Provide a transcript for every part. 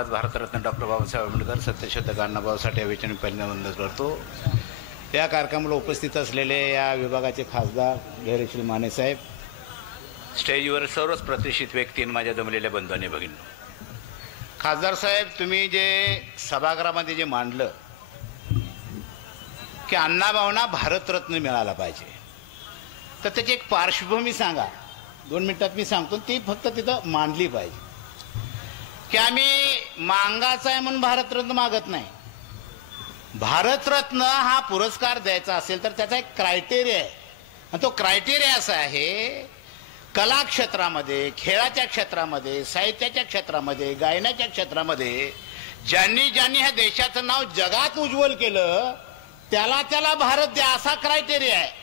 Maharaj Bharat Ratna doctor Babasaheb Ambedkar सत्यशोधक अण्णाभाऊ साठे यावेळी पहिल्यांदा वंदन करतो। या कार्यक्रमाला उपस्थित असलेले या विभागाचे खासदार धैर्यशील माने साहेब, स्टेजवर सर्वच प्रतिष्ठित व्यक्ती, माझ्या जमलेल्या बंधू आणि भगिनी, खासदार साहेब, तुम्ही जे सभागृहामध्ये जे मांडलं की अण्णाभाऊंना भारतरत्न मिळाला पाहिजे, तर त्याची एक पार्श्वभूमी सांगा। 2 मिनिटात मी सांगतो, ती फक्त तिथं मांडली पाहिजे की आम्ही मागाचा आहे म्हणून भारतरत्न मागत नाही। भारतरत्न हा पुरस्कार द्यायचा असेल तर त्याचा एक क्रायटेरिया आहे, आणि तो क्रायटेरिया असा आहे, कला क्षेत्रामध्ये, खेळाच्या क्षेत्रामध्ये, साहित्याच्या क्षेत्रामध्ये, गायनाच्या क्षेत्रामध्ये ज्यांनी ह्या देशाचं नाव जगात उज्ज्वल केलं त्याला त्याला भारत द्या, असा क्रायटेरिया आहे।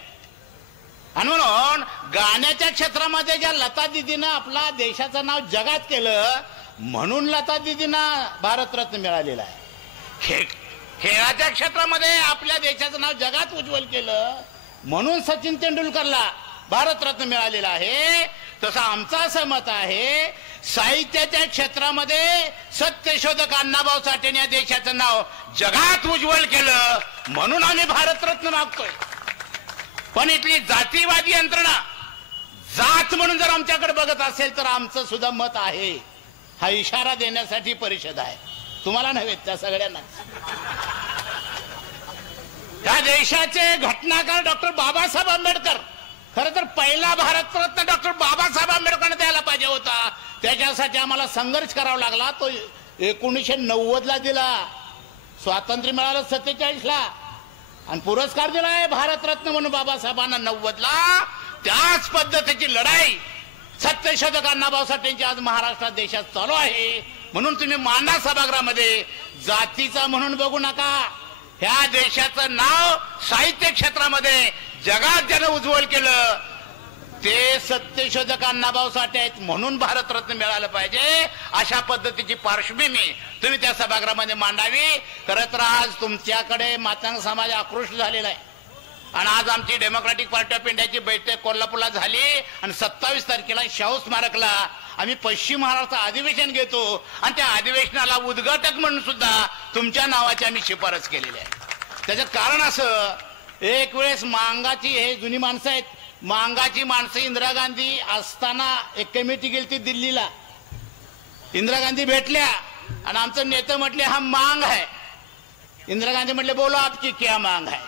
आणि म्हणून गाण्याच्या क्षेत्रामध्ये ज्या लता दीदीनं आपला देशाचं नाव जगात केलं म्हणून लता दीदींना भारतरत्न मिळालेला आहे। खेळाच्या क्षेत्रामध्ये आपल्या देशाचं नाव जगात उज्ज्वल केलं म्हणून सचिन तेंडुलकरला भारतरत्न मिळालेला आहे। तसं आमचं असं मत आहे, साहित्याच्या क्षेत्रामध्ये सत्यशोधक अण्णाभाऊ साठे या देशाचं नाव जगात उज्ज्वल केलं म्हणून आम्ही भारतरत्न मागतोय। पण इथली जातीवादी यंत्रणा जात म्हणून जर आमच्याकडे बघत असेल तर आमचं सुद्धा मत आहे, हा इशारा देण्यासाठी परिषद आहे, तुम्हाला नव्हे, त्या सगळ्यांना। त्या देशाचे घटनाकार डॉक्टर बाबासाहेब आंबेडकर, खरं तर पहिला भारतरत्न डॉक्टर बाबासाहेब आंबेडकरांना द्यायला पाहिजे होता, त्याच्यासाठी आम्हाला संघर्ष करावा लागला। तो 1990ला दिला, स्वातंत्र्य मिळालं 47ला, आणि पुरस्कार दिला आहे भारतरत्न म्हणून बाबासाहेबांना 90ला। त्याच पद्धतीची लढाई सत्यशोधक अण्णाभाऊ साठेंची आज महाराष्ट्रात देशात चालू आहे। म्हणून तुम्ही मांडा सभागृहामध्ये, जातीचा म्हणून बघू नका, ह्या देशाचं नाव साहित्य क्षेत्रामध्ये जगात ज्यानं उज्ज्वल केलं ते सत्यशोधक अण्णाभाऊ साठे आहेत म्हणून भारतरत्न मिळालं पाहिजे, अशा पद्धतीची पार्श्वभूमी तुम्ही त्या सभागृहामध्ये मांडावी। खरं तर आज तुमच्याकडे मातंग समाज आक्रोश झालेला आहे, आणि आज आमची डेमोक्रॅटिक पार्टी ऑफ इंडियाची बैठक कोल्हापूरला झाली, आणि 27 तारखेला शाहू स्मारकला आम्ही पश्चिम महाराष्ट्र अधिवेशन घेतो, आणि त्या अधिवेशनाला उद्घाटक म्हणून सुद्धा तुमच्या नावाची आम्ही शिफारस केलेली आहे। त्याचं कारण असं, एक वेळेस मांगाची, हे जुनी माणसं आहेत, मांगाची माणसं इंदिरा गांधी असताना एक कमिटी गेली ती दिल्लीला, इंदिरा गांधी भेटल्या आणि आमचं नेते म्हटले हा मांग है। इंदिरा गांधी म्हटले बोलो आपकी क्या मांग है?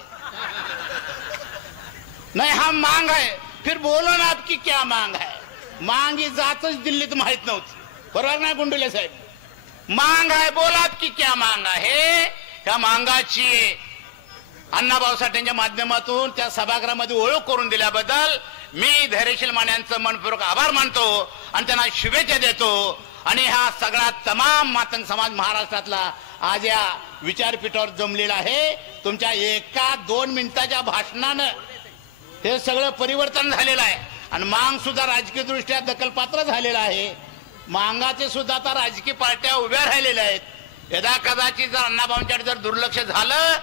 नाही हा मांग है, फिर बोलो ना आपकी क्या मांग है। मांग ही जातच दिल्लीत माहित नव्हती, बरोबर नाही गुंडुले साहेब? मांग आहे, बोला आपकी क्या मांग आहे। त्या मांगाची अण्णाभाऊ साठेंच्या माध्यमातून त्या सभागृहामध्ये ओळख करून दिल्याबद्दल मी धैर्यशील माने यांचं मनपूर्वक आभार मानतो आणि त्यांना शुभेच्छा देतो। आणि हा सगळा तमाम मातंग समाज महाराष्ट्रातला आज या विचारपीठावर जमलेला आहे। तुमच्या 1-2 मिनिटाच्या भाषणानं हे सगळं परिवर्तन झालेलं आहे, आणि मांग सुद्धा राजकीय दृष्ट्या दखलपात्र झालेला आहे। मांगाचे सुद्धा आता राजकीय पार्ट्या उभ्या राहिलेल्या आहेत। यदा कदाचित जर अण्णाभाऊंच्याकडे जर दुर्लक्ष झालं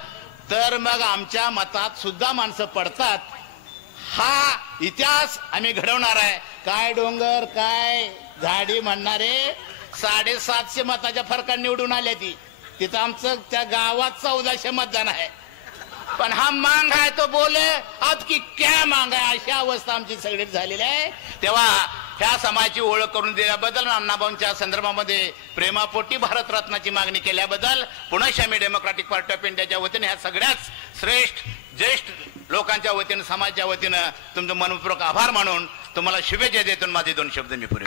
तर मग आमच्या मतात सुद्धा माणसं पडतात। हा इतिहास आम्ही घडवणार आहे। काय डोंगर काय झाडी म्हणणारे 750 मताच्या फरकाने निवडून आले, तिथं आमचं त्या गावात 1400 मतदान आहे, पण हा मांग आहे तो बोले आपकी क्या मांग आहे, अशी अवस्था आमची सगळी झालेली आहे। तेव्हा ह्या समाजाची ओळख करून दिल्याबद्दल, अण्णाभाऊंच्या संदर्भामध्ये प्रेमापोटी भारतरत्नाची मागणी केल्याबद्दल पुन्हा आम्ही डेमोक्रॅटिक पार्टी ऑफ इंडियाच्या वतीने ह्या सगळ्याच श्रेष्ठ ज्येष्ठ लोकांच्या वतीनं, समाजाच्या वतीनं तुमचं मनपूर्वक आभार मानून तुम्हाला शुभेच्छा देतो। माझे 2 शब्द मी पुरे